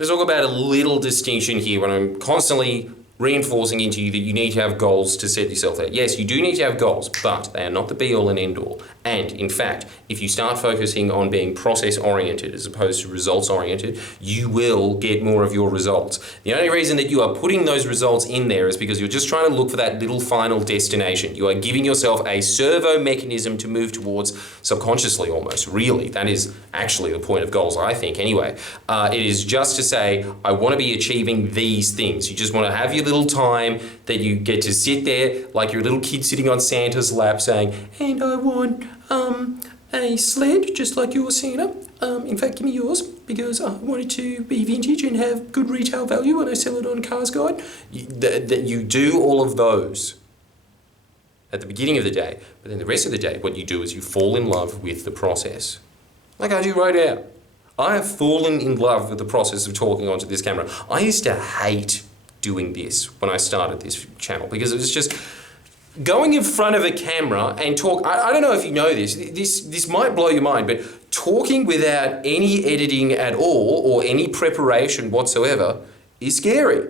Let's talk about a little distinction here when I'm constantly reinforcing into you that you need to have goals to set yourself out. Yes, you do need to have goals, but they are not the be-all and end-all. And in fact, if you start focusing on being process-oriented as opposed to results-oriented, you will get more of your results. The only reason that you are putting those results in there is because you're just trying to look for that little final destination. You are giving yourself a servo mechanism to move towards subconsciously almost, really. That is actually the point of goals, I think, anyway. It is just to say, I want to be achieving these things. You just want to have your little time that you get to sit there like you're a little kid sitting on Santa's lap saying, and I want a sled just like yours, Santa. In fact, give me yours because I want it to be vintage and have good retail value when I sell it on Cars Guide. You do all of those at the beginning of the day, but then the rest of the day, what you do is you fall in love with the process. Like I do right now. I have fallen in love with the process of talking onto this camera. I used to hate doing this when I started this channel because it was just going in front of a camera and talk. I don't know if you know this. This might blow your mind, but talking without any editing at all or any preparation whatsoever is scary.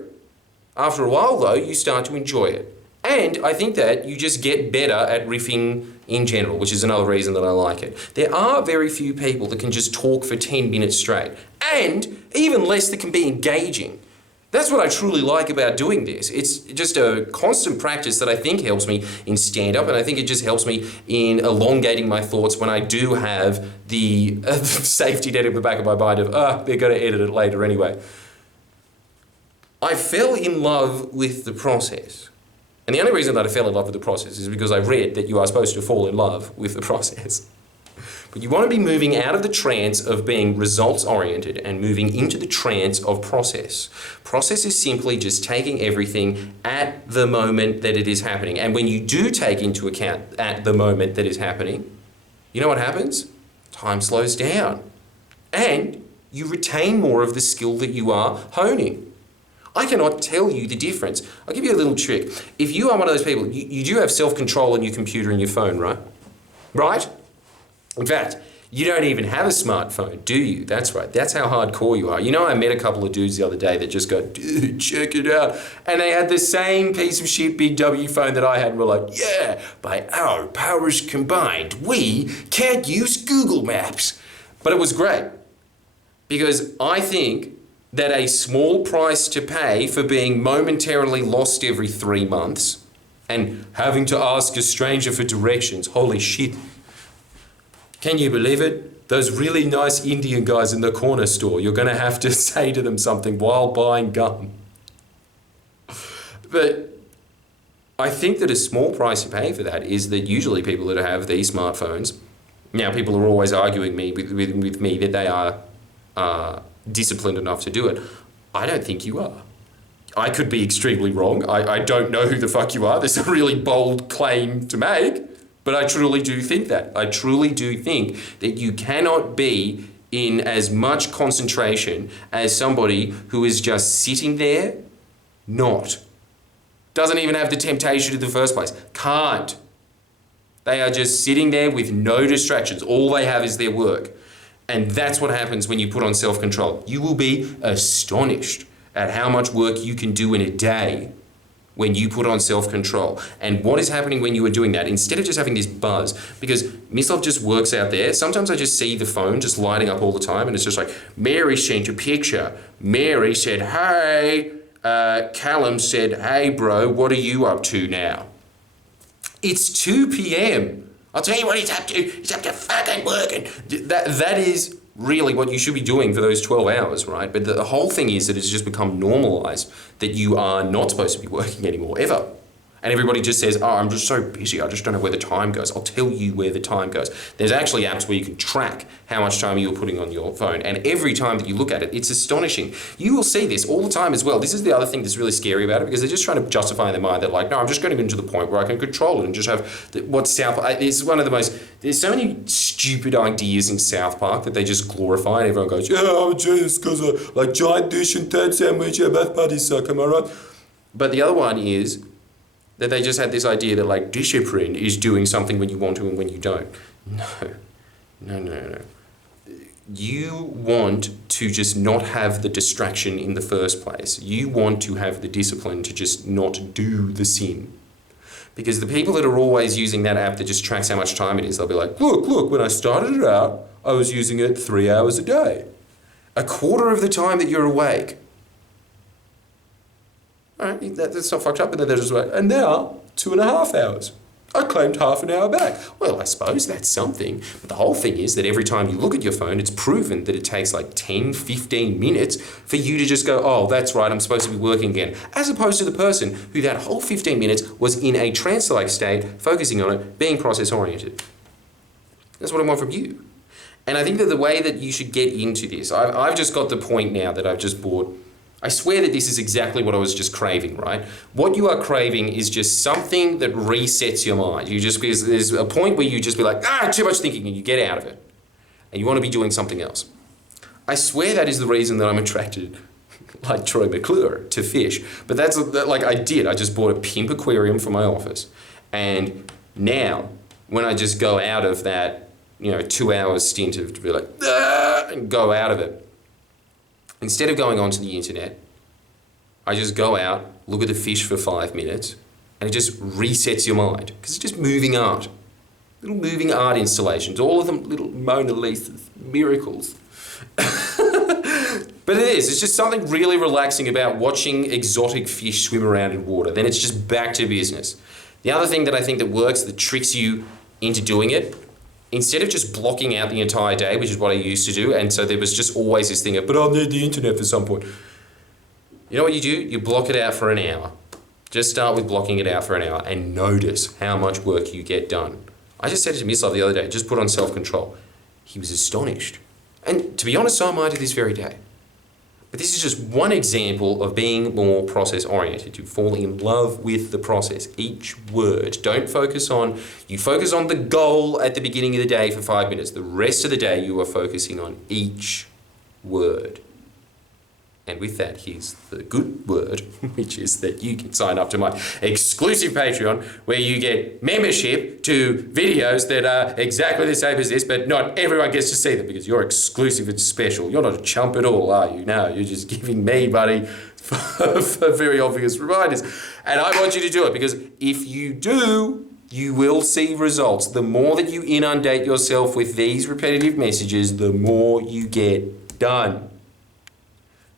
After a while though, you start to enjoy it. And I think that you just get better at riffing in general, which is another reason that I like it. There are very few people that can just talk for 10 minutes straight, and even less that can be engaging. That's what I truly like about doing this. It's just a constant practice that I think helps me in stand-up, and I think it just helps me in elongating my thoughts when I do have the safety net in the back of my mind of, they're going to edit it later anyway. I fell in love with the process. And the only reason that I fell in love with the process is because I read that you are supposed to fall in love with the process. But you want to be moving out of the trance of being results-oriented and moving into the trance of process. Process is simply just taking everything at the moment that it is happening. And when you do take into account at the moment that is happening, you know what happens? Time slows down. And you retain more of the skill that you are honing. I cannot tell you the difference. I'll give you a little trick. If you are one of those people, you do have self-control on your computer and your phone, right? Right? In fact, you don't even have a smartphone, do you? That's right. That's how hardcore you are. You know, I met a couple of dudes the other day that just go, dude, check it out. And they had the same piece of shit Big W phone that I had, and were like, yeah, by our powers combined, we can't use Google Maps. But it was great. Because I think that a small price to pay for being momentarily lost every 3 months and having to ask a stranger for directions, holy shit. Can you believe it? Those really nice Indian guys in the corner store, you're going to have to say to them something while buying gum. But I think that a small price to pay for that is that usually people that have these smartphones, now people are always arguing with me that they are disciplined enough to do it. I don't think you are. I could be extremely wrong. I don't know who the fuck you are. There's a really bold claim to make. But I truly do think that. I truly do think that you cannot be in as much concentration as somebody who is just sitting there, doesn't even have the temptation in the first place, can't. They are just sitting there with no distractions. All they have is their work. And that's what happens when you put on self-control. You will be astonished at how much work you can do in a day when you put on self-control. And what is happening when you are doing that, instead of just having this buzz, because Mislav just works out there, sometimes I just see the phone just lighting up all the time, and it's just like, Mary sent a picture. Mary said, hey. Callum said, hey bro, what are you up to now? It's 2 p.m. I'll tell you what he's up to. He's up to fucking working. That is really what you should be doing for those 12 hours, right? But the whole thing is that it's just become normalized that you are not supposed to be working anymore, ever. And everybody just says, oh, I'm just so busy, I just don't know where the time goes. I'll tell you where the time goes. There's actually apps where you can track how much time you're putting on your phone. And every time that you look at it, it's astonishing. You will see this all the time as well. This is the other thing that's really scary about it, because they're just trying to justify in their mind that like, no, I'm just going to get to the point where I can control it and just have what's South Park. It's one of the most, there's so many stupid ideas in South Park that they just glorify, and everyone goes, yeah, I'm just because of like giant dish and third sandwich, yeah, both parties suck, am I right? But the other one is that they just had this idea that like discipline is doing something when you want to and when you don't. No. you want to just not have the distraction in the first place. You want to have the discipline to just not do the sin. Because the people that are always using that app that just tracks how much time it is, they'll be like, look, when I started it out, I was using it 3 hours a day. A quarter of the time that you're awake. All right, that's not fucked up, but then they're just like, and now 2.5 hours. I claimed half an hour back. Well, I suppose that's something. But the whole thing is that every time you look at your phone, it's proven that it takes like 10, 15 minutes for you to just go, oh, that's right, I'm supposed to be working again. As opposed to the person who that whole 15 minutes was in a trance-like state, focusing on it, being process-oriented. That's what I want from you. And I think that the way that you should get into this, I've just got the point now that I've just bought. I swear that this is exactly what I was just craving, right? What you are craving is just something that resets your mind. Because there's a point where you just be like, too much thinking, and you get out of it. And you want to be doing something else. I swear that is the reason that I'm attracted, like Troy McClure, to fish. But that's like I just bought a pimp aquarium for my office. And now, when I just go out of that, 2 hours stint of to be like, and go out of it, instead of going onto the internet, I just go out, look at the fish for 5 minutes, and it just resets your mind. Because it's just moving art. Little moving art installations, all of them little Mona Lisas, miracles. But it is, it's just something really relaxing about watching exotic fish swim around in water. Then it's just back to business. The other thing that I think that works, that tricks you into doing it, instead of just blocking out the entire day, which is what I used to do, and so there was just always this thing of, but I'll need the internet for some point. You know what you do? You block it out for an hour. Just start with blocking it out for an hour and notice how much work you get done. I just said it to Mislav the other day, just put on self-control. He was astonished. And to be honest, so am I to this very day. But this is just one example of being more process-oriented. You fall in love with the process, each word. Don't focus on, you focus on the goal at the beginning of the day for 5 minutes. The rest of the day you are focusing on each word. And with that, here's the good word, which is that you can sign up to my exclusive Patreon, where you get membership to videos that are exactly the same as this, but not everyone gets to see them because you're exclusive and special. You're not a chump at all, are you? No, you're just giving me money for very obvious reminders. And I want you to do it because if you do, you will see results. The more that you inundate yourself with these repetitive messages, the more you get done.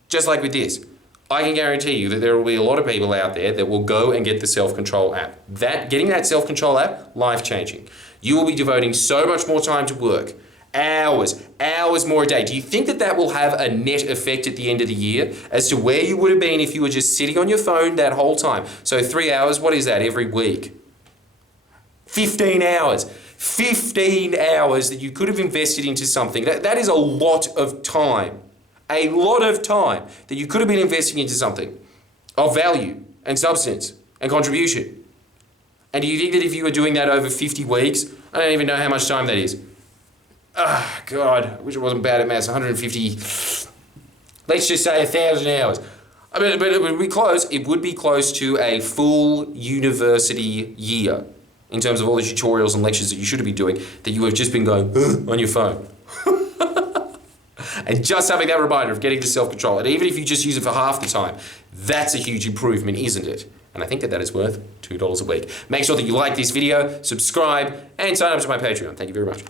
Just like with this, I can guarantee you that there will be a lot of people out there that will go and get the self-control app. Getting that self-control app, life-changing. You will be devoting so much more time to work. Hours more a day. Do you think that that will have a net effect at the end of the year as to where you would have been if you were just sitting on your phone that whole time? So 3 hours, what is that every week? 15 hours. 15 hours that you could have invested into something. That is a lot of time. A lot of time that you could have been investing into something of value and substance and contribution. And do you think that if you were doing that over 50 weeks, I don't even know how much time that is. God, I wish I wasn't bad at maths, 150, let's just say 1,000 hours. I mean, but it would be close. It would be close to a full university year in terms of all the tutorials and lectures that you should be doing that you have just been going on your phone. And just having that reminder of getting the self-control, and even if you just use it for half the time, that's a huge improvement, isn't it? And I think that that is worth $2 a week. Make sure that you like this video, subscribe, and sign up to my Patreon. Thank you very much.